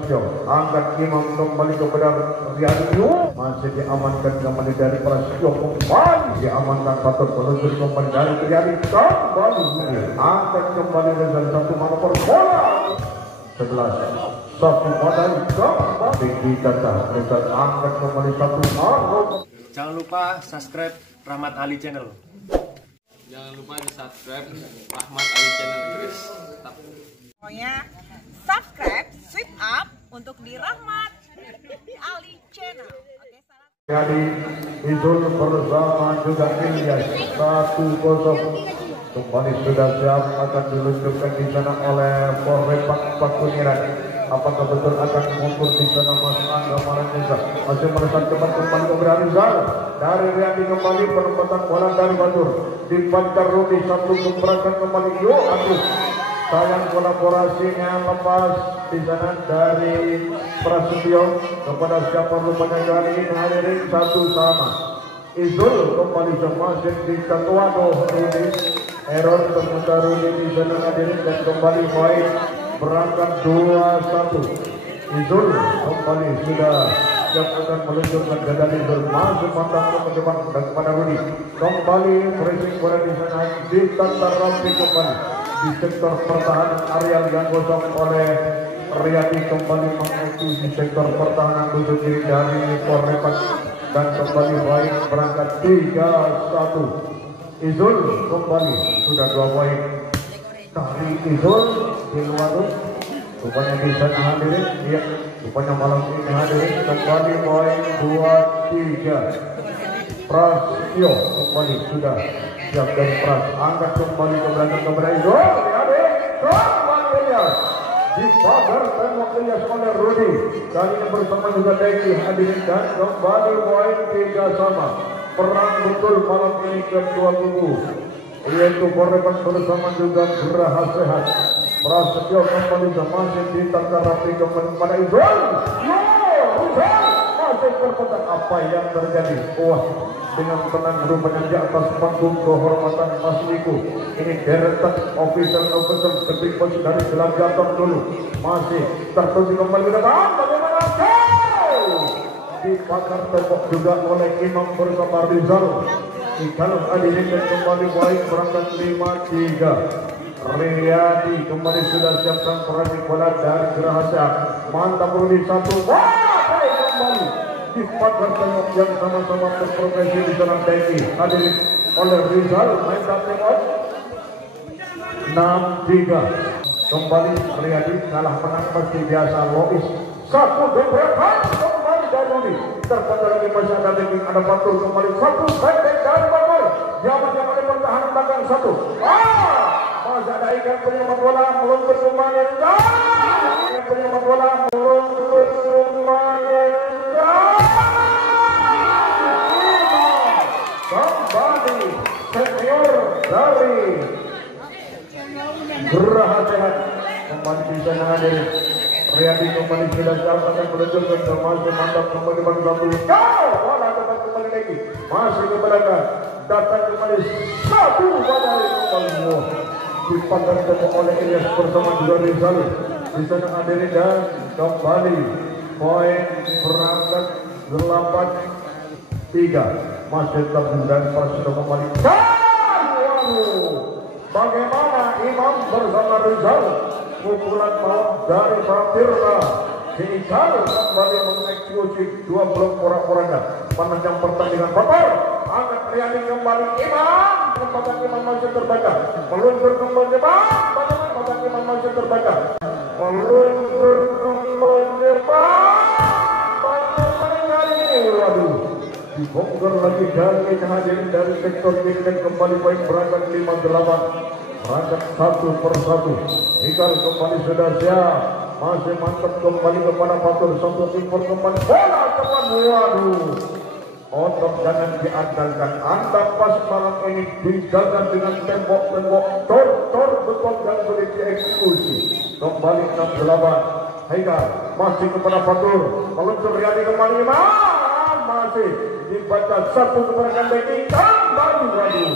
Angkat imam kembali kepada Riyadi, masih diamankan kembali dari Prasetyo, kembali diamankan Fatur meluncur kembali dari Riyadi, kembali angkat kembali dengan satu manuver bola 11 satu badai kembali ditata dengan angkat kembali satu manuver. Jangan lupa subscribe Rahmat Ali Channel. Jangan lupa di subscribe Rahmat Ali Channel, guys. Pokoknya subscribe, sweep up untuk di Rahmat Ali Channel. Oke, salam. Jadi Izul bersama juga Ilyas 1-0 kembali sudah siap akan diluncurkan di sana oleh Polres Pakuniran. Apakah betul akan mengukur di sana Mas Angga Maranisa masih meresap cepat kembali ke Rizal dari Riyadi kembali penempatan bola dari Badur dipancar Rudi satu gebrakan kembali Yo Agus. Sayang kolaborasinya lepas di sana dari Prasetyo kepada siapa rupanya kali ini hadirin satu sama. Izul kembali masih di Katuado Rudi error ternyata Rudi di sana hadirin dan kembali baik berangkat 2-1. Izul kembali sudah siap akan meluncurkan dari Izul masuk mantap ke depan dan kepada Rudi kembali pressing bola di sana ditantar rapi kembali di sektor pertahanan areal yang kosong oleh Riyadi kembali mengikuti di sektor pertahanan tujuh kiri dari Korrepat dan kembali baik berangkat 3-1. Izul kembali sudah 2 poin dari Izul di luar rupanya di sana hadirin ya rupanya malam ini hadirin kembali poin 2-3. Prasetyo kembali sudah siap dari Pras angkat kembali ke belakang kepada Izul kembali Ilyas dipagar tembok Ilyas oleh Rudi kali ini bersama juga Deki hadirin dan kembali poin 3 sama. Perang betul malam ini kedua kubu yaitu Korban bersama juga Geraha Sehat. Prasetyo kembali masih ditangkap rapi kembali pada Izul masih berpetak apa yang terjadi. Wah, dengan tenang rupanya di atas panggung kehormatan Mas Wiku ini deretan official ketik bos dari Gelagator dulu masih tertuju kembali ke depan bagaimana dipakar tembok juga oleh Imam bersama Rizal Ikal hadirin dan kembali baik berangkat 5-3. Riyadi kembali sudah siapkan perhatian bola dari Geraha mantap Rudi satu kembali dipakar tembok yang sama-sama berprofesi di sana Deki hadirin oleh Rizal main tembok 6-3 kembali Riyadi kalah menang pasti biasa Lois satu gebrakan kembali dari Rudi terpantau lagi masih ada Deki ada Fatur kembali satu pendek dari Fatur zaman yang oleh pertahanan belakang satu masih ada ikan penyelamat bola meluncur kembali ikan penyelamat bola meluncur kembali kembali senior dari Geraha Sehat kembali di sana hadirin Riyadi kembali sudah siap akan meluncurkan termasuk mantap kembali bang satu bola dapat kembali lagi masih ke belakang datang kembali satu badai kembali dipagar tembok oleh Ilyas bersama juga Rizal di sana hadirin dan kembali poin berangkat 8-3 masih terus dan Prasetyo kembali bagaimana Imam bersama Rizal pukulan malam dari Pratirta Ikal kembali mengeksekusi 2 blok porak-poranda panjang pertandingan Fatur angkat Riyadi kembali Imam tempatan Imam masih terbaca meluncur kembali tempatan Imam masih terbaca meluncur kembali waduh dibongkar lagi dari hadirin dari sektor kiri dan kembali poin berangkat 5-8 berangkat 1-1. Ikal kembali sudah siap masih mantap kembali kepada Fatur satu impor kembali bola teman waduh otot jangan diandalkan anda pas malam ini dijaga dengan tembok-tembok tor betul dan sulit dieksekusi kembali 6-8 Ikal masih kepada Fatur meluncur Riyadi kembali masih dibaca satu kepada Deki kembali waduh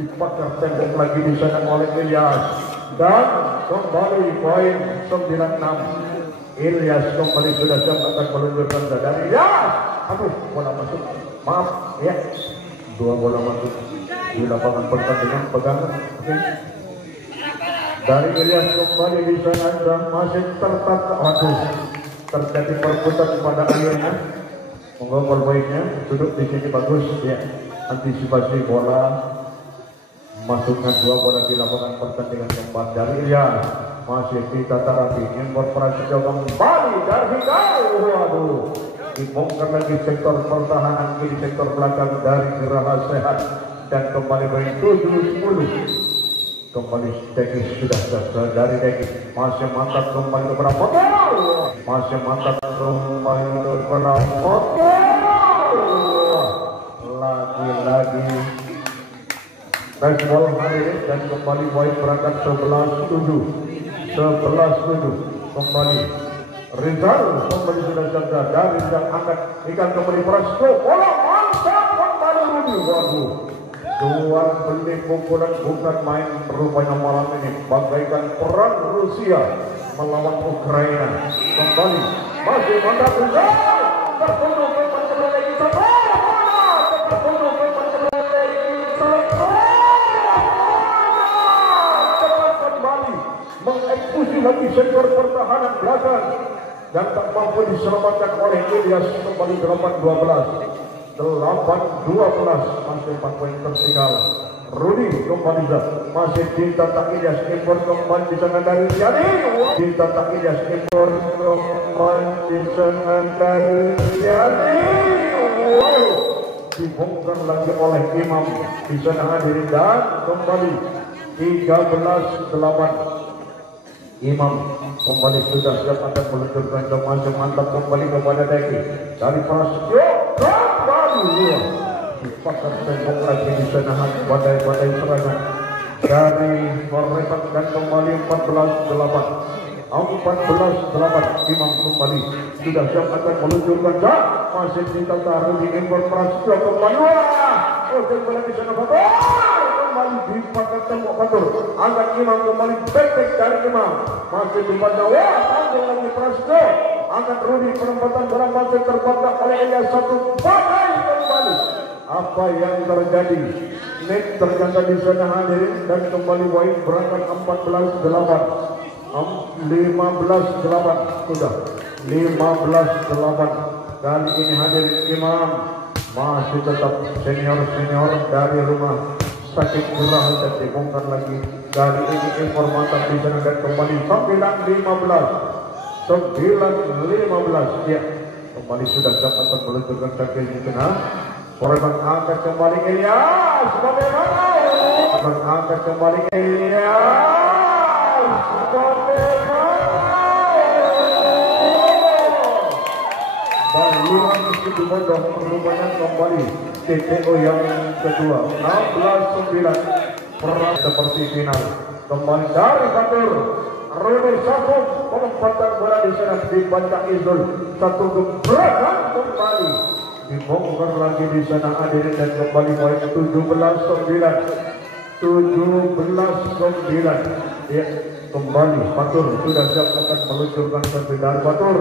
dipakar tembok lagi di sana oleh Ilyas dan kembali poin 9-6 Ilyas kembali sudah siap akan meluncurkan dari Ilyas. Aduh, bola masuk. Maaf ya. Dua bola masuk di lapangan pertandingan pegangan. Oke. Dari Ilyas kembali di sana dan masih tertata. Aduh, terjadi perputaran pada akhirnya. Menggol baiknya duduk di sini bagus ya. Antisipasi bola. Masukkan dua bola di lapangan pertandingan keempat dari Ilyas. Masih ditata rapi, inkorporasi kembali dari Hikal. Waduh, dibongkar lagi sektor pertahanan kiri sektor belakang dari Geraha Sehat dan kembali main 7-10. Kembali Deki sudah selesai dari Deki. Masih mantap kembali ke berapa? Masih mantap kembali ke berapa? Lagi-lagi baseball hadirin dan kembali poin berangkat 11-7 kembali Rizal kembali sudah jaga dari yang angkat ikan kembali Prasto bola mantap kembali Rudi. Waduh, luar beli pukulan bukan main rupanya malam ini bagaikan perang Rusia melawan Ukraina. Kembali masih mantap Rizal tertutup mengeksekusi lagi sektor pertahanan belakang dan tak mampu diselamatkan oleh Ilyas. Kembali 8-12 masih 4 poin tertinggal. Rudi kembali masih ditata Ilyas ekor kembali di sana dari Yani. Ditata Ilyas ekor kembali di sana dari Yani. Wow, dibongkar lagi oleh Imam di sana hadirin dan kembali 13-8. Imam kembali sudah siap akan meluncurkan kembali mantap kembali kepada Deki dari Prasetyo kembali dipakar tembok lagi di sana badai-badai serangan dari Korrepak dan kembali 14-8 Imam kembali sudah siap akan meluncurkan dan masih ditata Rudi Impor Prasetyo kembali kembali di sana kembali dipakar tembok Fatur angkat Imam kembali back dari Imam masih dibaca panjang lagi Prasetyo angkat Rudi penempatan bola masih terbantah oleh Ilyas satu badai kembali. Apa yang terjadi? Net ternyata di sana hadirin dan kembali poin berangkat 14-8 15-8 sudah 15-8 kali ini hadirin Imam masih tetap senior dari rumah sakit Geraha dan dibongkar lagi kali ini informasi di sana dan kembali 9-15 ya kembali sudah dapat meluncurkan sakit di sana. Korban angkat kembali Ilyas bagaimana? Korban angkat kembali Ilyas bagaimana? Baluran mesti dibondong perubahan kembali TTO yang kedua 16-9 perang seperti final kembali dari Fatur Rudi satu penempatan bola di sana dibaca Izul satu gebrakan kembali dibongkar lagi di sana hadirin dan kembali poin 17-9 ya kembali Fatur sudah siap akan meluncurkan satu dari Fatur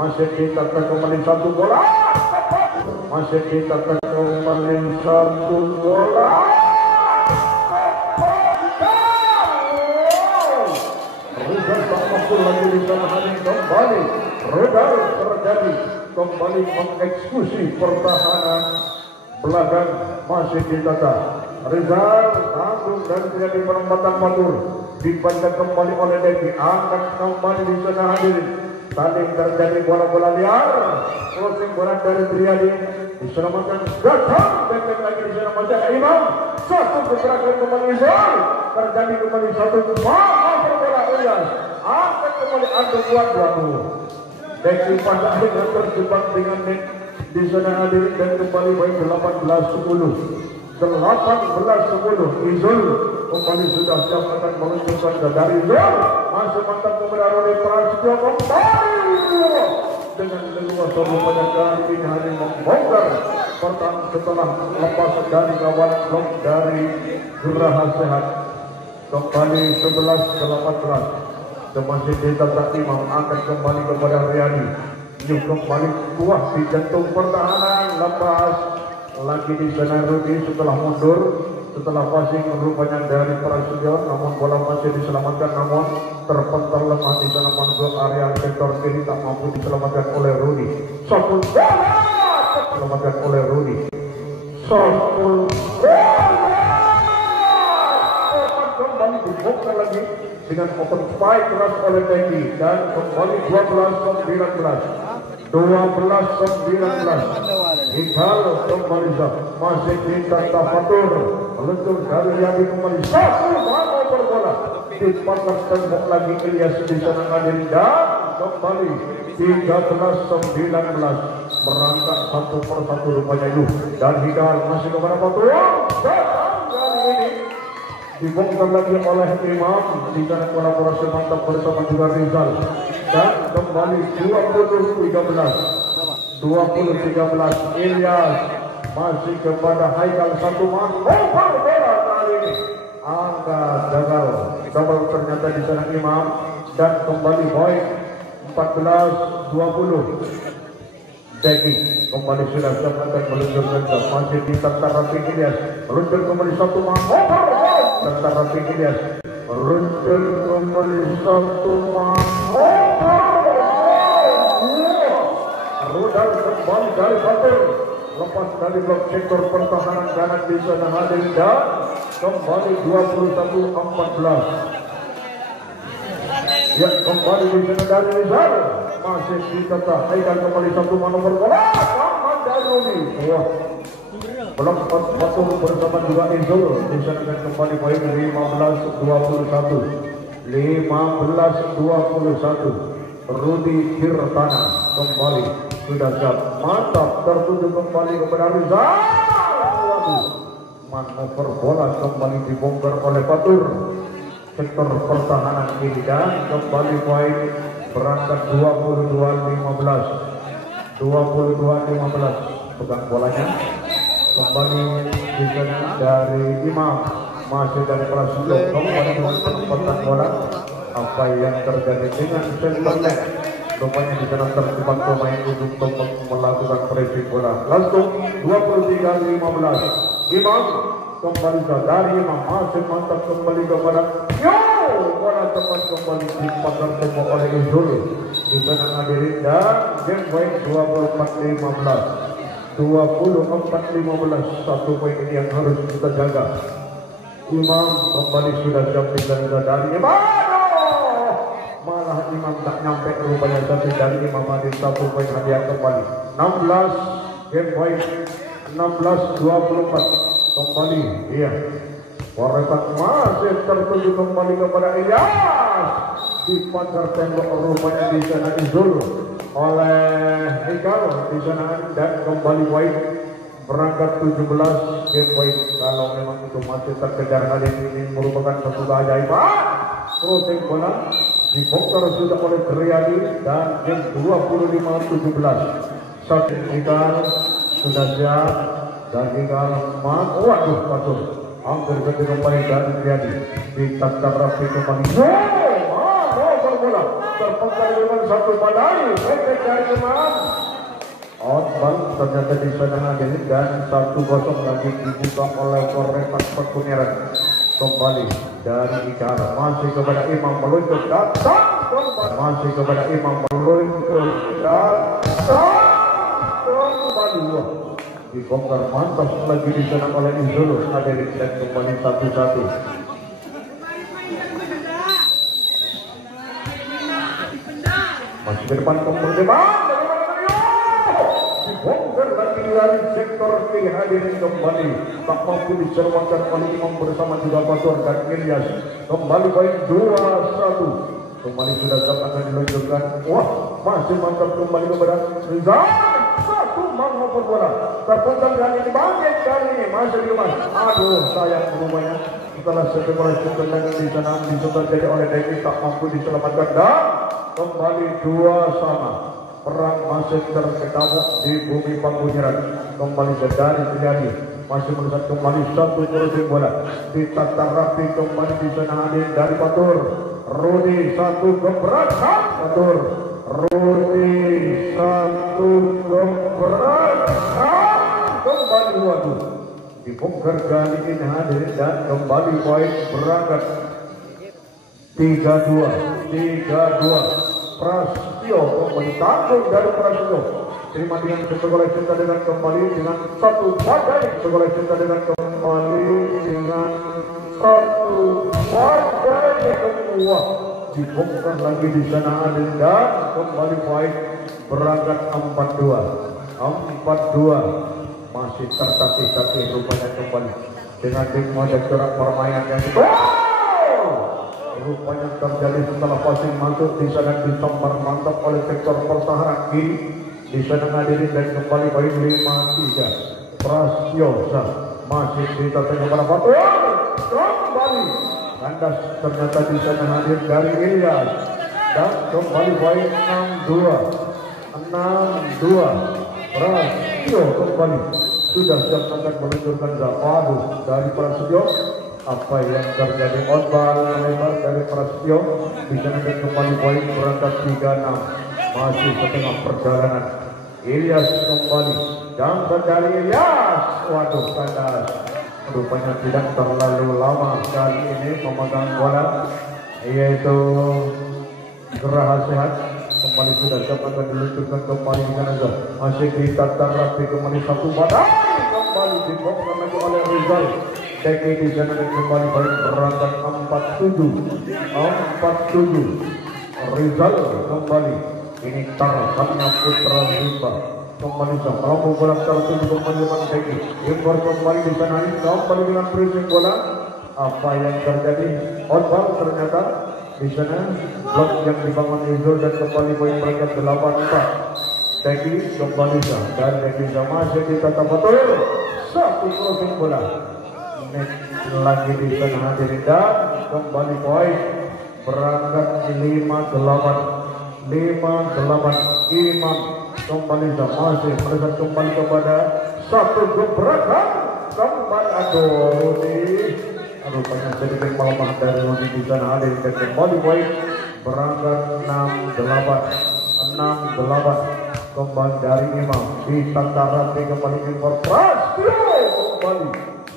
masih ditata kembali satu bola masih ditata kembali satu bola Rizal tak mampu lagi di sana hadirin kembali Rodal terjadi kembali mengeksekusi pertahanan belakang masih ditata Rizal tanggung dan terjadi penempatan Fatur dibaca kembali oleh Deki angkat kembali di sana hadirin saling terjadi bola-bola liar crossing bola dari Triadi diselamatkan datang dan lagi diselamatkan Imam satu pergerakan kembali Izal terjadi kembali satu bola Ilyas angkat kembali adu kuat Deki pada akhirnya terjebak dengan net di sana hadirin dan kembali baik 18-10 Izul kembali sudah siap akan meluncurkan dari Izul masih mantap kepada Rudi Prasetyo kembali dengan leluasa rupanya kali ini hanya membongkar pertahanan setelah lepas dari kawan blok dari Geraha Sehat kembali 11-18 masih ditata imam akan kembali kepada Riyadi. Yuk kembali kuat di jantung pertahanan, lepas lagi di sana Rudi setelah mundur, setelah passing rupanya dari Prasetyo, namun bola masih diselamatkan, namun terpental lemah di sana masuk area sektor kiri, tak mampu diselamatkan oleh Rudi. Satu bola diselamatkan oleh Rudi. Satu kembali dibongkar lagi dengan open fight keras oleh Teki dan kembali 12-19. Ikal kembali masih ditata Fatur, meluncur dari Yadi kembali satu mau berbola di patas tembok lagi Ilyas di sana hadir dan kembali 13-19 merangkak satu persatu rupanya itu dan Hidal masih kepada Fatur datang kali ini dibongkar lagi oleh Imam di sana kolaborasi mantap bersama juga Rizal dan kembali 20-13 Ilyas masih kepada Haikal satu man over bola kali ini angka gagal double ternyata di sana Imam dan kembali point 14-20 Deki kembali sudah siap akan meluncurkan masih di tentara Ilyas meluncur kembali satu man over tentara Ilyas meluncur kembali satu man rudal kembali dari Fatur lepas dari blok sektor pertahanan kanan di sana hadir dan kembali 21-14 ya kembali di sana dari Rizal masih ditata Haikal kembali satu nomor bola aman dari Rudi blok Fatur bersama juga Izul di sana dan kembali poin 15-21 Rudi Tirtana kembali sudah siap mantap tertuju kembali kepada Rizal manuver bola kembali dibongkar oleh Fatur sektor pertahanan kiri dan kembali poin berangkat 22-15 pegang bolanya kembali di sana dari Imam masih dari Prasetyo kembali dengan penempatan bola apa yang terjadi dengan Senternet rupanya di sana terjebak pemain untuk melakukan pressing bola langsung 23-15 Imam kembali dari Imam masih mantap kembali kepada bola tepat kembali dipagar tembok oleh Izul di sana hadirin dan game point 24-15 satu poin ini yang harus kita jaga Imam kembali sudah siap dari Imam malah Imam tak nyampe rupanya tapi dari Imam hadir satu poin hadiah kembali 16 game point 16-24 kembali iya Warepat masih tertuju kembali kepada Ilyas di pagar tembok rupanya di sana Izul oleh Hikal di sana dan kembali poin berangkat 17 game point kalau memang itu masih terkejar hari ini merupakan satu keajaiban crossing bola dibongkar sudah oleh Riyadi dan game 25-17 saat Hikal sudah siap dan Hikal waduh Fatur hampir kembali dari Riyadi ditata rapi kembali berbola terpenggal dengan satu badai pendek dari Imam outball ternyata di sana hadir dan 1-0 lagi dibuka oleh Warepat Pakuniran kembali dari Ikar masih kepada Imam meluncur datang masih kepada Imam meluncur datang kembali dibongkar mantas lagi di sana oleh Izul hadirin dan kembali 1-1 masih ke depan kembali dibongkar lagi dari sektor kiri hadirin kembali tak mampu diselamatkan oleh Imam bersama juga Fatur dan Ilyas kembali poin 2-1 kembali sudah siap akan diluncurkan wah masih mantap kembali kepada Rizal satu mau bola terpental dan ini bangkit kali ini masih di rumah aduh sayang rumahnya setelah spekulasi tendangan di sana dicoba jadi oleh Deki tak mampu diselamatkan dan kembali 2-2 perang masih terketamuk di bumi Panggunyiran kembali dari terjadi masih melihat kembali satu crossing bola ditata rapi kembali di sana hadir dari Fatur Rudi satu gebrakan mundur. Rudi satu gebrakan kembali waduh. Dibongkar kali ini hadir dan kembali poin berangkat 3-2. Prasetyo kembali tanggung dari Prasetyo. Terima dengan kesegolah cinta dengan kembali dengan satu badai. Kesegolah cinta dengan kembali dengan satu badai kedua. Dibongkar lagi di sana hadir dan kembali poin berangkat 4-2. Masih tertatih-tatih rupanya kembali dengan tim mode gerak permainan yang rupanya terjadi setelah passing masuk di sana ditampar mantap oleh sektor pertahanan kiri. Di sana hadirin dan kembali poin 5-3. Prasetyo masih ditatih kepada Fatur kembali kandas ternyata di sana hadir dari Ilyas dan kembali poin 6-2. Prasetyo kembali sudah siap akan meluncurkan Zapadu dari Prasetyo. Apa yang terjadi on ball lebar dari Prasetyo di sana dan kembali poin berangkat 3-6. Masih setengah perjalanan. Ilyas kembali dan dari Ilyas. Waduh kandas. Rupanya tidak terlalu lama kali ini memegang bola, yaitu Geraha Sehat. Kembali sudah siap akan diluncurkan kembali di sana. Masih ditatar rapi kembali satu badai. Kembali dibongkar lagi oleh Rizal. Teki di sana dan kembali balik berangkat 4-7. Rizal kembali. Ini Tarhannya Putra Rimba. Kembali sama bola tertuju kembali dengan Teki. Impor kembali di sana ini kembali dengan pressing bola. Apa yang terjadi? On ball ternyata di sana blok yang dibangun Rizal dan kembali poin berangkat 8-4. Teki kembali dan Teki masih ditata betul. Satu crossing bola. Lagi di sana hadirin dan kembali poin berangkat 5-8. Imam kembali masih melihat kembali kepada satu gebrakan kembali rupanya sedikit melemah dari Rudi di sana hadirin dan kembali poin berangkat 6-8. Kembali dari Imam ditangkap rapi kembali impor Prasetyo kembali.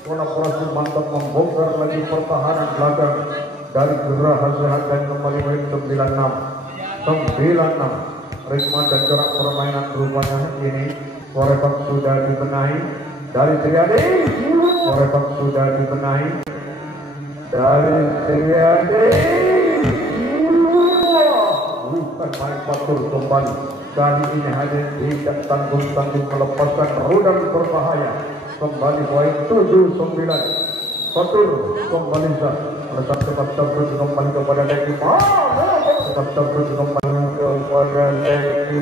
Kolaborasi mantap membongkar lagi pertahanan belakang dari Geraha Sehat dan kembali poin 9-6. Ritme dan gerak permainan rupanya ini Korepak sudah dibenahi dari Triadi. Korepak sudah dibenahi dari Triadi. Bukan main Fatur kembali. Kali ini hadir tidak tanggung-tanggung melepaskan rudal berbahaya. Kembali poin 7-9. Fatur kembali letak cepat terus kembali kepada Teki. Cepat terus kembali kepada Teki.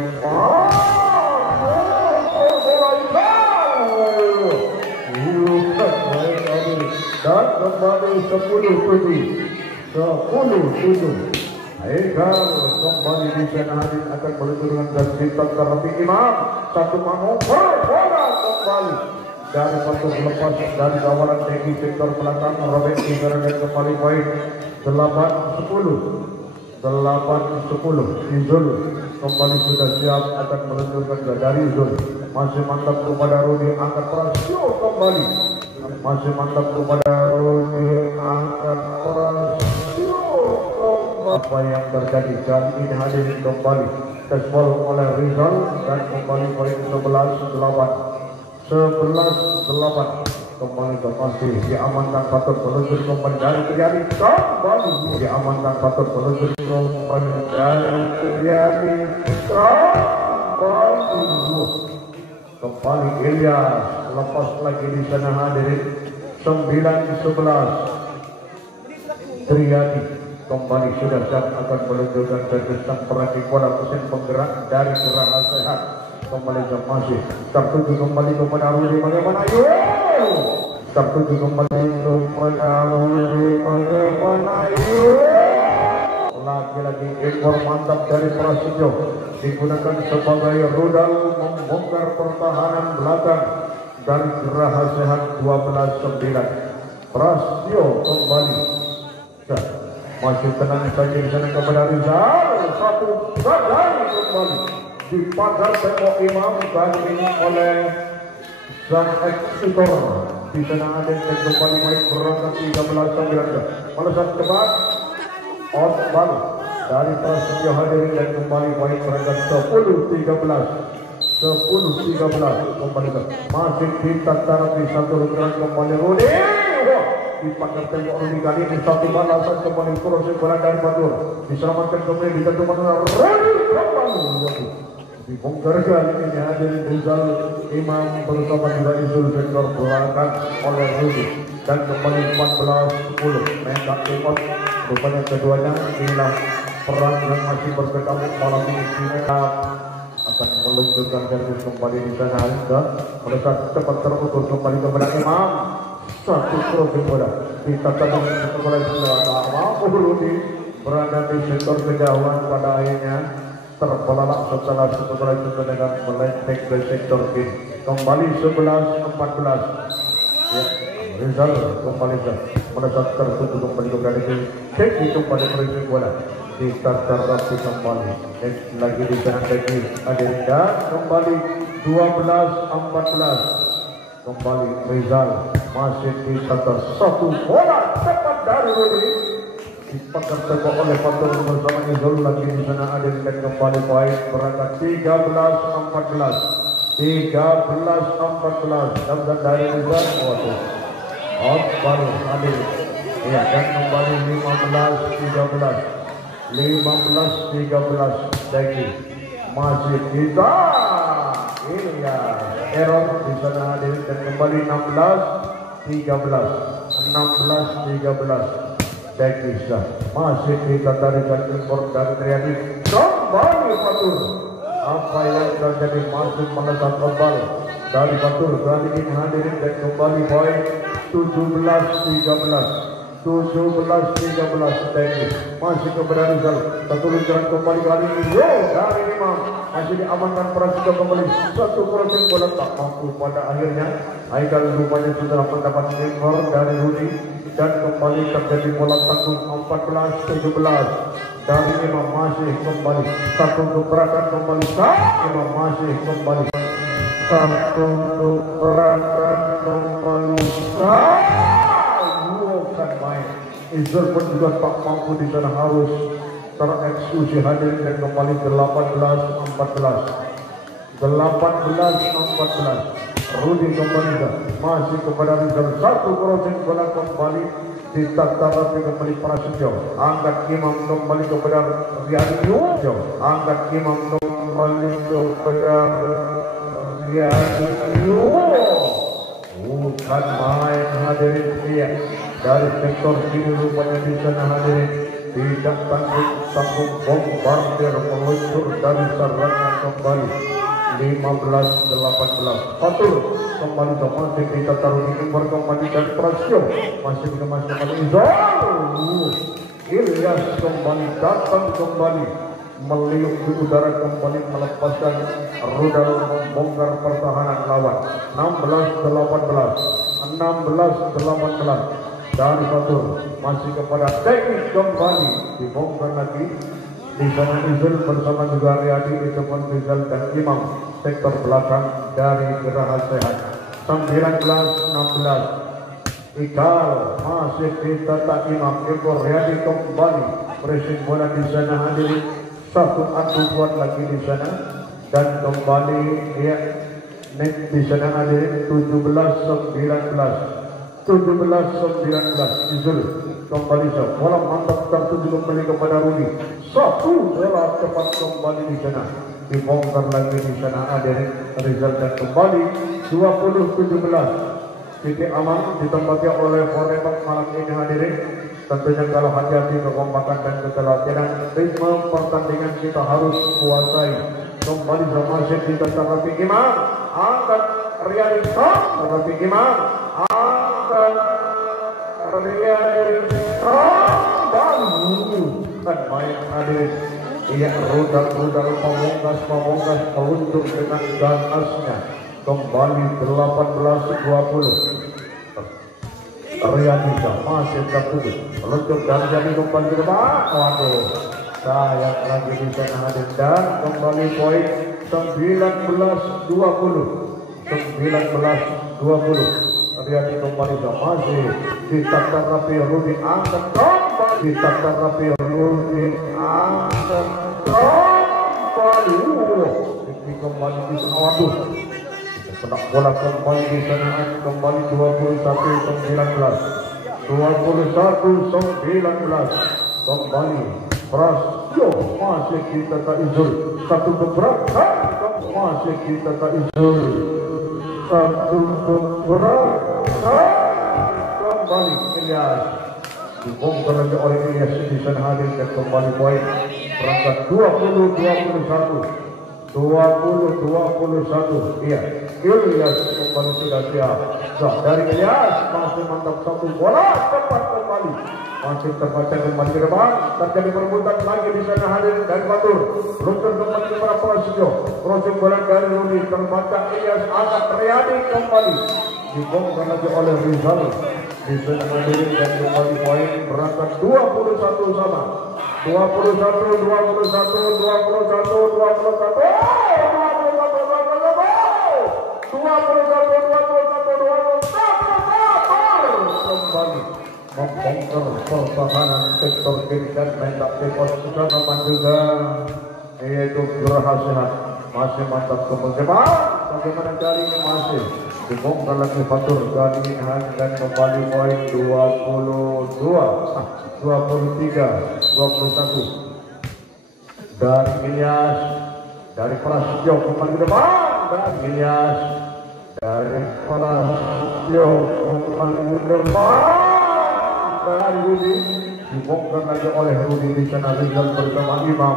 Dan kembali 10-7. Haikal kembali di sana hadir akan meluncurkan dan ditangkap rapi Imam. Satu manuver bola kembali dari Fatur lepas dari kawalan Teki sektor belakang Robert Tiger dan kembali poin 8-10. Izul kembali sudah siap akan meluncurkan dari Izul. Masih mantap kepada Rudi angkat Prasetyo kembali. Masih mantap kepada Rudi angkat Prasetyo. Apa yang terjadi kali ini hadirin kembali Tespol oleh Rizal dan kembali poin 11-8. Kembali ke masih diamankan Fatur meluncur kembali dari Triadi. Kembali diamankan Fatur meluncur kembali dari Triadi. Kembali Ilyas lepas lagi di sana hadirin 9-11. Triadi kembali sudah siap akan meluncurkan servis peragi bola mesin penggerak dari Geraha Sehat. Kembali ke masih tertuju kembali kepada Rudi bagaimana tertuju kembali kepada Rudi bagaimana lagi-lagi impor mantap dari Prasetyo digunakan sebagai rudal membongkar pertahanan belakang dari Geraha Sehat 12-9. Prasetyo kembali masih tenang saja di sana kepada Rizal. Satu sadar kembali dipagar tembok imam kali ini oleh sang eksekutor. Di sana ada yang kembali baik berangkat 13-9 meleset cepat outball dari Prasetyo hadirin dan kembali baik berangkat 10-13 kembali masih ditata di satu lingkaran kembali Rudi dipakai tembok Rudi kali ini satu balasan kembali proses bola dari Badur diselamatkan kembali di satu mana Rudi kembali dibongkar kali ini hadirin Rizal Imam bersama juga Izul sektor belakang oleh Rudi dan kembali 14-10 mendak timot rupanya keduanya inilah perang yang masih berkekampung malam ini akan meluncurkan servis kembali di sana hingga mereka cepat terukur kembali kepada Imam satu crossing bola ditata dengan kembali Rudi berada di sektor kejauhan pada akhirnya terbelalak setelah setelah itu dengan melenceng ke sektor kiri kembali 11-14 ya Rizal kembali ke mereka tertutup kembali kepada cek itu pada proses bola ditata rapi kembali lagi di sana lagi ada kembali 12-14 kembali Rizal masih ditata satu bola cepat dari Rudi dipakai tembok oleh Fatur bersama Izul lagi di sana ada dan kembali baik berangkat 13-14 dan dari Rizal baru hadir ya dan kembali 15-13 lagi masih kita ini ya error di sana hadir dan kembali 16-13 Dekisah masih kita tarikan impor dari Triadi kembali Fatur apa yang terjadi masih menetap kembali dari Fatur kali ini hadirin dan kembali baik 17-13 Dekis masih kepada Rizal satu luncuran kembali kali ini dari Imam masih diamankan Prasetyo kembali satu crossing bola tak mampu pada akhirnya Haikal rupanya sudah mendapat impor dari Rudi dan kembali terjadi bola tanggung 14-17 dari Imam masih kembali satu gebrakan kembali Imam masih kembali satu gebrakan kembali bukan main Izul pun juga tak mampu di sana harus tereksekusi hadir dan kembali 18-14 Rudi kembali masih kepada Rizal satu crossing bola kembali ditata rapi kembali Prasetyo angkat Imam kembali kepada Riyadi angkat Imam kembali kepada Riyadi bukan main hadirin dia dari sektor kiri rupanya di sana hadirin tidak tanggung bombardir meluncur dari serangan kembali 15-18 Fatur kembali masih kita taruh ini berkembali dan Prasetyo masih kembali Izul Ilyas kembali datang kembali meliuk di udara kembali melepaskan rudal membongkar pertahanan lawan 16-18 dari Fatur masih kepada Teknik kembali dibongkar lagi di sana Izul bersama juga Riyadi di depan Rizal dan Imam sektor belakang dari Geraha Sehat 19-16 Ikal masih ditata Imam impor Riyadi kembali pressing bola di sana hadir satu adu buat lagi di sana dan kembali ya net di sana hadir 17-19 Izul kembali bola mantap tertuju kembali kepada Rudi satu bola cepat kembali di sana dibongkar lagi di sana ada Rizal dan kembali 20-17 titik aman ditempati oleh Forebank malam ini hadirin tentunya kalau hati-hati kekompakan dan keteladanan ritme pertandingan kita harus kuasai kembali masih kita terapi Imam angkat Riyadi terapi Imam angkat Riyadi dan bukan main hadirin ia rudal pamungkas meluncur dengan ganasnya kembali 18-20 Riyadika masih tertuju meluncur dan jadi kembali ke depan. Waduh, sayang lagi di sana hadir dan kembali poin 19-20. Riyadi kembali masih ditata rapi Rudi angkat kembali, ditata rapi Rudi angkat kembali. Ini kembali di sana. Waduh, sepak bola kembali di sana, kembali 21-19 kembali Prasetyo masih kita tak izul satu gebrakan, masih kita tak izul satu gebrakan, kembali Ilyas dibongkar lagi oleh Ilyas di sana hadir dan kembali poin perangkat 20-21. Iya, Ilyas kembali sudah siap. Dari Ilyas masih mantap satu bola cepat kembali, masih terbaca kembali ke depan. Terjadi perebutan lagi di sana hadir dari Batur. Luncur kembali kepada Prasetyo. Crossing bola dari Rudi terbaca Ilyas angkat Riyadi kembali dibongkar lagi oleh Rizal di sana hadir dan kembali poin berangkat 21 sama. 21. Kembali membongkar pertahanan sektor kiri dan mentak pos utama juga yaitu Geraha Sehat masih mantap kembali. Bagaimana kali ini masih dibongkar lagi Fatur Gadingan dan kembali poin 23-21 dari Ilyas, dari Prasetyo kembali ke depan, dan Ilyas dari Prasetyo kembali ke depan, dari Rudi dibongkar lagi oleh Rudi di sana. Rizal bersama Imam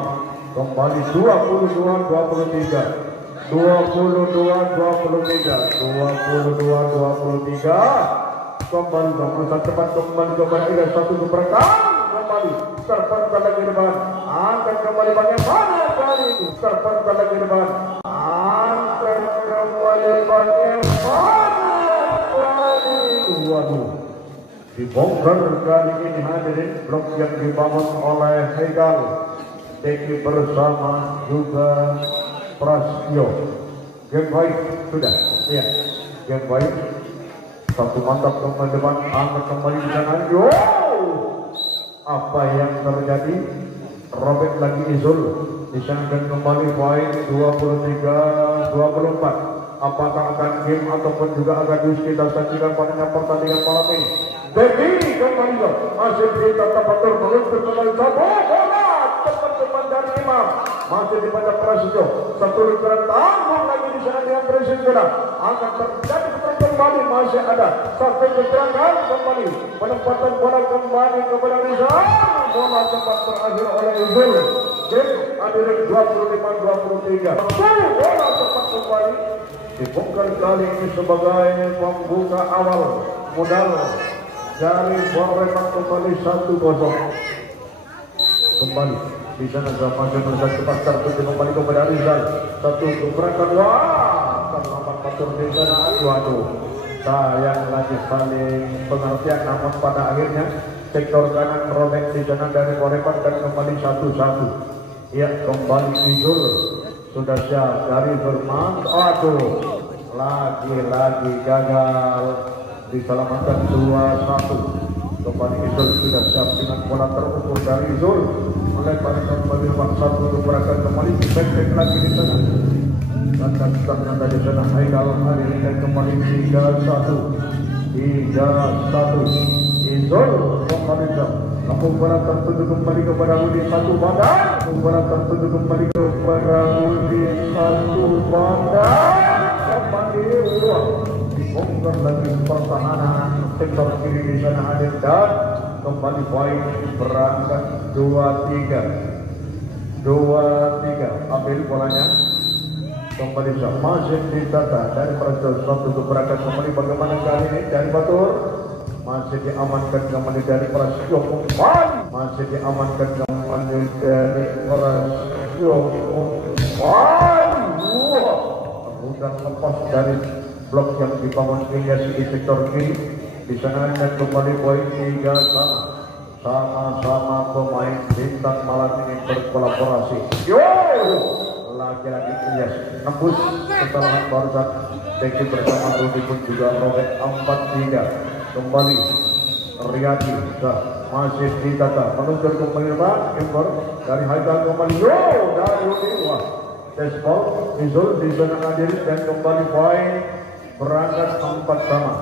kembali 22-23 kembali kemudian cepat kembali Ilyas satu gebrakan kembali terpancar lagi depan, angkat kembali bagaimana kali ini terpancar lagi depan, angkat kembali bagaimana kali itu. Waduh, dibongkar kali ini hadirin blok yang dibangun oleh Hegal Deki bersama juga Prasetyo. Game baik sudah, ya game baik. Satu mantap kembali depan, angkat kembali di sana. Yo, apa yang terjadi? Robek lagi Izul di sana dan kembali poin 23-24. Apakah akan game ataupun juga akan kita saksikan pada pertandingan malam ini? Deki kembali masih ditata Batur meluncur kembali satu bola cepat depan dari Imam masih dibaca Prasetyo. Satu lingkaran tanggung lagi di sana dengan Prasetyo. Akan terjadi kembali masih ada satu keterangan kembali penempatan bola kembali kepada Rizal. Bola cepat berakhir oleh Izul. Game hadirin 25-23. Bola cepat kembali dibongkar kali ini sebagai pembuka awal modal dari Borrepak kembali 1-0. Kembali di sana Zafan bersama cepat tertuju kembali kepada Rizal. Satu gebrakan, wah terlambat Batur di sana. Waduh, sayang lagi saling pengertian, namun pada akhirnya sektor kanan robek di sana dari Borrepak dan kembali 1-1. Ya, kembali Izul sudah siap dari Firman. Aduh, lagi gagal diselamatkan 2-1. Kembali Izul sudah siap dengan bola terukur dari Izul melempar kembali satu gebrakan kembali dipepet lagi di sana. Dan ternyata di sana Haikal hari ini kembali 3-1. Izul kembali langsung bola tertuju kembali kepada Rudi satu badan. Bola tertuju kembali kepada Rudi satu badan. Kembali dibongkar lagi pertahanan sektor kiri di sana hadir dan kembali poin berangkat 2-3. Ambil bolanya kembali masih ditata dari Prasetyo. Satu gebrakan kembali bagaimana kali ini dari Batur masih diamankan kembali dari Prasetyo. Kembali masih diamankan kembali dari Prasetyo. Udah lepas dari blok yang dibangun Ilyas di sektor kiri di sana dan kembali poin 3 sama pemain bintang malam ini berkolaborasi. Lagi-lagi Ilyas nembus kesalahan barusan Beki bersama Rudi pun juga robek 4-3. Kembali Riyadi masih ditata menuju kembali Ember dari Haikal kembali dari Rudi. Wah, Tespol Izul di sana hadir dan kembali poin berangkat 4 sama.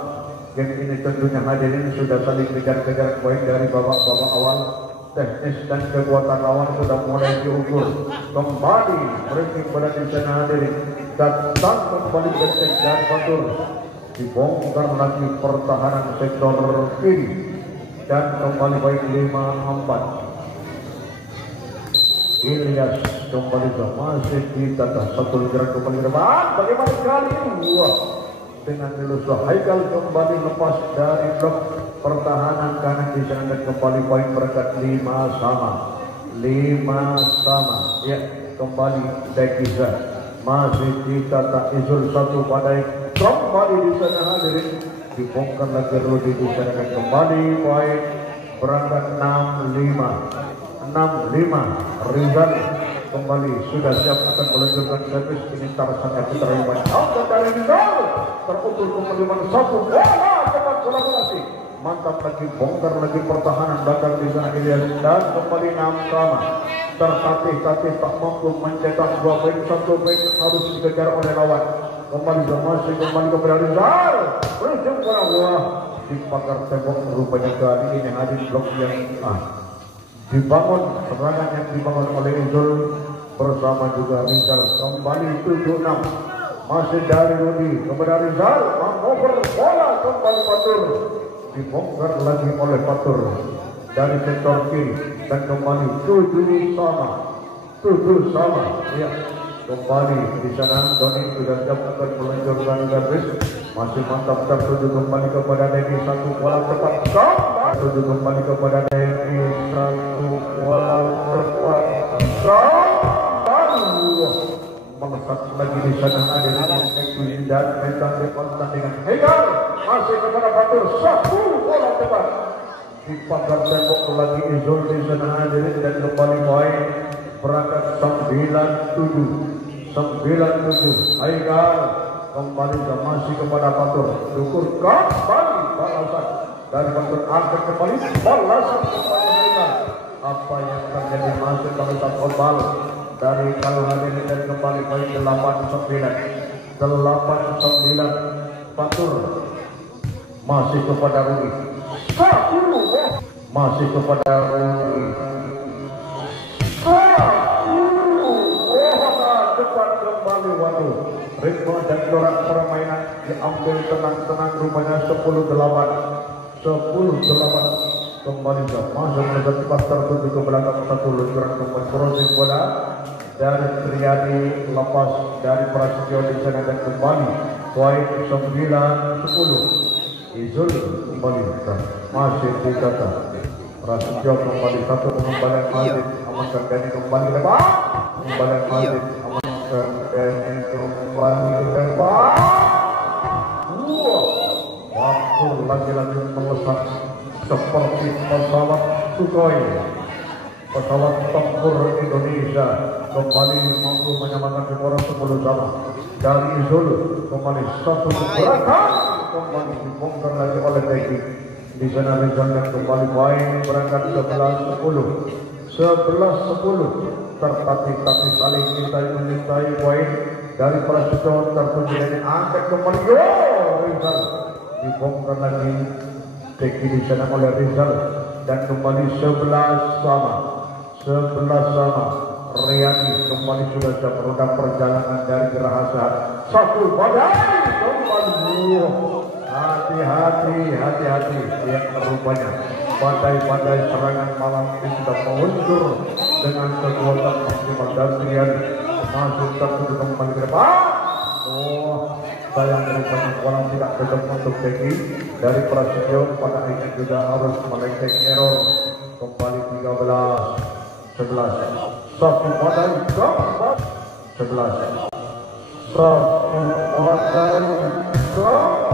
Game ini tentunya hadirin sudah saling kejar-kejar poin dari babak-babak awal. Teknis dan kekuatan lawan sudah mulai diukur. Kembali breaking pada di sana hadirin. Datang kembali Benteng dan Fatur. Dibongkar lagi pertahanan sektor kiri. Dan kembali baik 5-4. Ilyas kembali ke masih ditata satu gerak kembali ke depan. Bagaimana kali ini? Wah, dengan Miluswa Haikal kembali lepas dari blok pertahanan kanan di sana dan kembali poin berkat 5 sama. Ya, kembali Dekiza masih ditata Izul satu badai kembali di sana hadirin dibongkar lagi Rudi di sana dan kembali poin berangkat 6-5. Rizal kembali sudah siap akan meluncurkan servis ini tarsanya Putra Iwan. Angkat dari Rizal terukur kembali satu bola cepat kolaborasi. Mantap lagi bongkar lagi pertahanan belakang di sana Ilyas dan kembali 6 sama. Tertatih-tatih tak mampu mencetak 2 poin, 1 poin harus dikejar oleh lawan. Kembali masih kembali kepada Rizal. Berujung bola wah di pagar tembok rupanya kali ini hadir blok yang dibangun serangan yang dibangun oleh Izul bersama juga Rizal. Kembali 7-6 masih dari Rudi kepada Rizal mengoper bola kembali Fatur dibongkar lagi oleh Fatur dari sektor kiri dan kembali 7 sama. Ya, kembali di sana Doni sudah siap akan meluncurkan garis. Masih mantap tertuju kembali kepada Dedi satu bola tepat tertuju kembali kepada Dedi satu bola tepat melekat lagi di sana ada di dan mental pertandingan Haikal masih kepada Fatur satu bola tepat di pagar tembok lagi Izul di sana hadirin dan kembali poin berangkat 9-7. Haikal kembali masih kepada Fatur dukur kembali balasan dari Fatur angkat kembali balasan kepada Haikal. Apa yang terjadi masih balasan ombal dari kalau hadirin dan kembali poin 8-9. Fatur masih kepada Rudi masih kepada Rudi cepat kembali. Waduh, ritme dan corak permainan diambil tenang-tenang rupanya 10-8 kembali ke masuk mendekat cepat tertuju ke belakang satu luncuran kembali crossing bola dari Triadi lepas dari Prasetyo di sana dan kembali poin 9-10. Izul kembali masih dikata Prasetyo kembali satu pengembalian Mazid amankan Dani kembali ke depan pengembalian Mazid amankan Dani kembali ke depan. Waktu lagi-lagi melesat seperti pesawat Sukhoi, pesawat tempur Indonesia kembali mampu menyamakan skor 10 sama. Dari Izul kembali satu gerakan kembali dibongkar lagi oleh Deki. Di sana Rizal yang kembali poin berangkat 11-10. Tertatih-tatih saling mencintai poin dari Prasetyo tertuju ini angkat kembali Rizal dibongkar lagi Deki di sana oleh Rizal dan kembali 11 sama. Riyadi kembali sudah siap roda perjalanan dari Gerahasa satu badai kembali. Hati-hati yang rupanya badai serangan malam ini sudah meluncur dengan kekuatan maksimal dari Riyadi masuk tertuju kembali ke depan. Sayang rupanya kolam tidak cocok untuk Deki dari Prasetyo pada akhirnya juga harus melengkeng error kembali 13-11. Satu badai keempat 11. Satu badai kembali 2.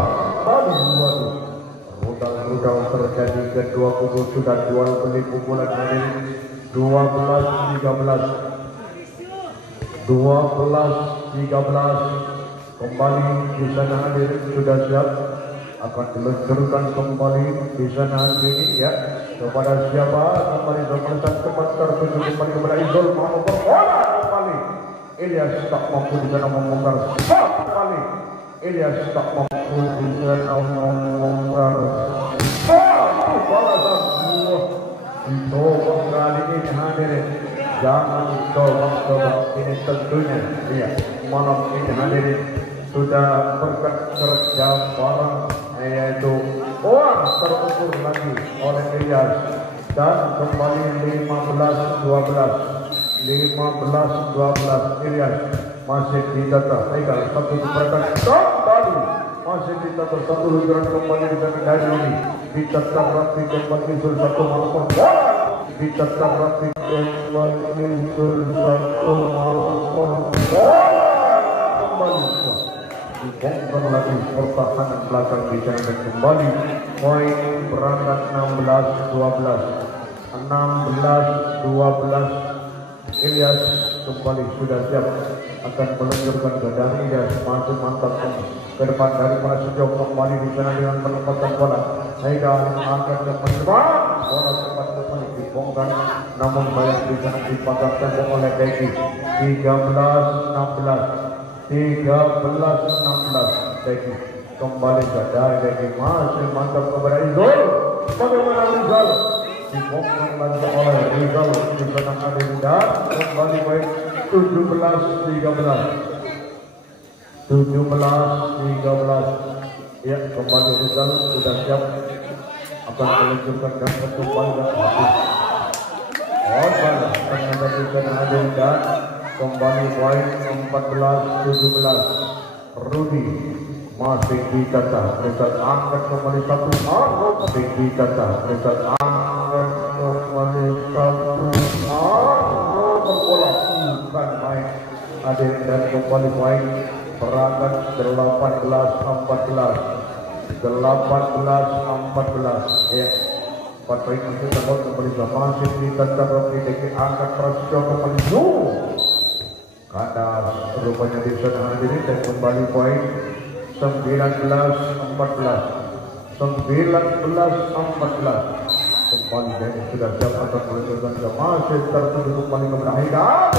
Rudal terjadi, kedua kubu sudah jual beli pukulan hadirin. 12-13 kembali di sana hadirin sudah siap, akan diluncurkan kembali di sana hadirin ya. Kepada siapa kembali Zomersan tempat tertuju kembali kepada Izul mau bola kembali. Ilyas tak mampu di sana membongkar kembali. Ilyas tak mampu di sana membongkar. Bola coba kali ini hadirin, jangan coba ini tentunya iya malam ini hadirin sudah berkat kerja bareng, yaitu terukur lagi oleh Ilyas dan kembali 15-12 Ilyas masih ditata satu pergerakan kembali, masih ditata satu luncuran kembali dengan dari ini ditetap rapi kembali satu malam bola, ditetap rapi kembali satu malam bola kembali dibongkar lagi pertahanan belakang bisa dan kembali poin berangkat 16-12 Ilyas kembali sudah siap akan meluncurkan ke dari Ilyas masuk mantap ke depan dari mana sejauh kembali di sana dengan menempatkan bola Haidar akan kembali bola cepat kembali dibongkar namun banyak di sana dipagar tembok oleh Deki 13-16 Deki kembali ke dari Deki masih mantap kepada Izul, bagaimana Rizal dibongkar lagi oleh Rizal di sana Adinda kembali baik 17-13 ya kembali Rizal sudah siap akan meluncurkan dan kembali dan habis ternyata di sana Adinda kembali baik 14-17 Rudi masih ditata Rizal angkat kembali satu masih ditata Rizal angkat kembali satu berbola bukan main Adin dan kembali main berangkat 18-14 ya 4 poin masih terbaut kembali masih ditata Rudi Deki angkat Prasetyo kembali kandas rupanya di sana hadirin dan kembali poin 19-14 kembali dan sudah siap akan meluncurkan ke masih tertuju kembali kepada Haidar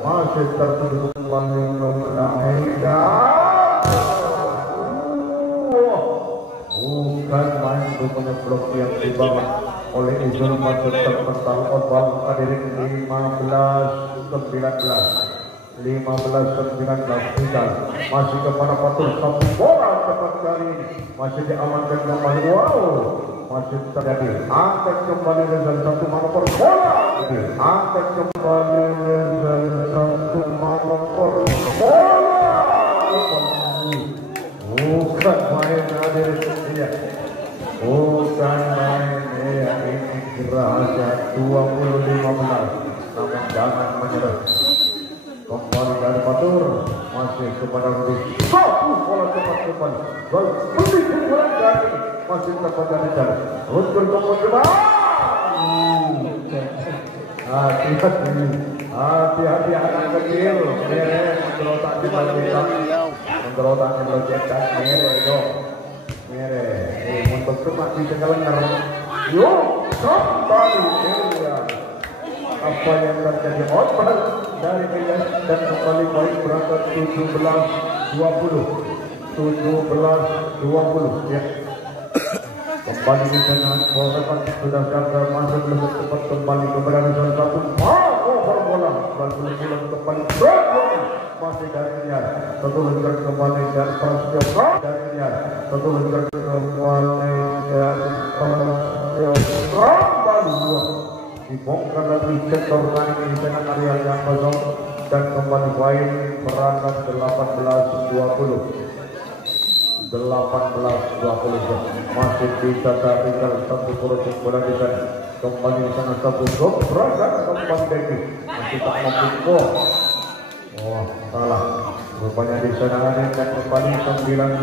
masih tertuju kembali kepada Haidar bukan main rupanya blok yang dibawa oleh Izul masuk terpental outball hadirin 15-19 Rizal masih kepada Fatur satu bola cepat kali ini masih diamankan kembali masih terjadi angkat kembali Rizal satu manopor bola angkat kembali Rizal satu manopor bola bukan main hadirin ya bukan main ya ini Geraha 20-15 namun jangan menyerah kembali dari Fatur masih kepada Rudi satu bola cepat kembali gol lebih kurang dari masih terpada di jalan luntur kembali hati-hati anak kecil mere mengerotaknya lojekan mere dong mere untuk cepat di tengah yuk kembali apa yang terjadi outball dari Ilyas dan kembali baik berangkat 17-20 ya kembali di sana Polrepan sudah gagal masuk lebih cepat kembali kepada Rizal satu bola lalu kembali masih dari Ilyas satu luncuran kembali dari Prasetyo dari Ilyas satu luncuran kembali dari Prasetyo kembali dibongkar lagi sektor kanan di sana area yang kosong dan kembali baik berangkat 18-20 masih bisa Rizal satu kurus bola di sana kembali di sana satu gol berangkat kembali Deki masih tak mampu salah Rupanya di sana ada dan kembali 19-20.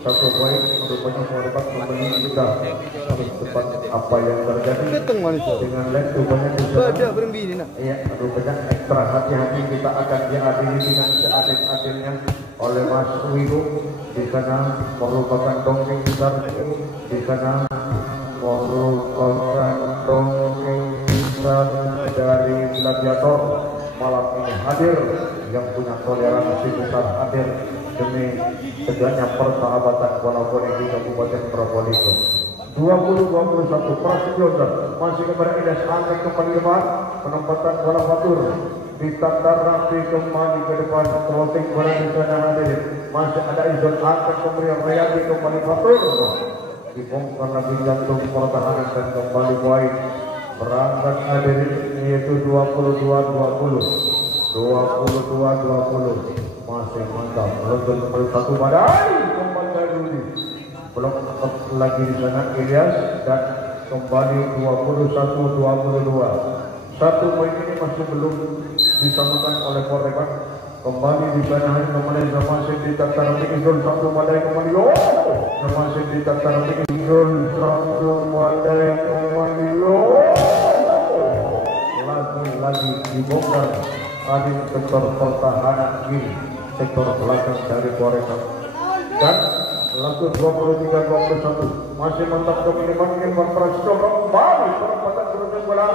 Satu poin rupanya Forepac kembali kita harus cepat apa yang terjadi dengan leg rupanya di sana. Iya, rupanya ekstra hati-hati kita akan diadili dengan seadil-adilnya oleh Mas Wigo. Di sana merupakan dongeng besar, di sana merupakan dongeng besar dari gladiator malam ini hadir, yang punya toleransi besar hadir demi tegaknya persahabatan bola voli di Kabupaten Probolinggo. 20-21 Prasetyo masih kepada Ilyas angkat kembali depan, penempatan bola Fatur ditatar rapi kembali ke depan, closing bola di sana hadir, masih ada Izon angkat kembali Riyadi kembali Fatur, dibongkar lagi jantung pertahanan dan kembali poin berangkat hadir, yaitu 22-20 masih mantap melonjak kembali satu badai kembali dari Rudi, belum lagi di sana Ilyas dan kembali 21-22. Satu poin ini masih belum disamakan oleh Forepac. Kembali di sana hari kembali masih ditatar Izul satu badai kembali, masih ditatar Izul satu badai kembali, lagi dibongkar hadir sektor pertahanan kiri, sektor belakang dari Forepac dan langsung 23-21 masih mantap keminiman Gilbert Prasetyo kembali perempatan berujung bola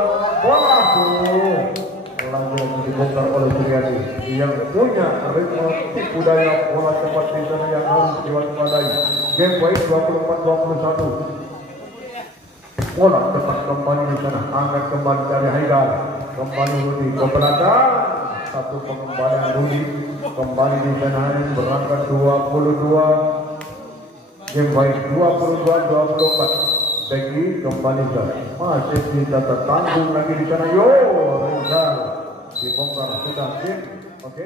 langsung dibongkar oleh Suryadi yang punya ritme budaya bola cepat di sana yang harus diwaspadai. Game point 24-21 bola cepat kembali di sana, angkat kembali dari Haidar, kembali Rudi ke belakang, satu pengembalian Rudi kembali di sana berangkat 22. Game baik 22-24 Begi kembali ke masih kita tertanggung lagi di sana. Rizal dibongkar sudah game. Oke.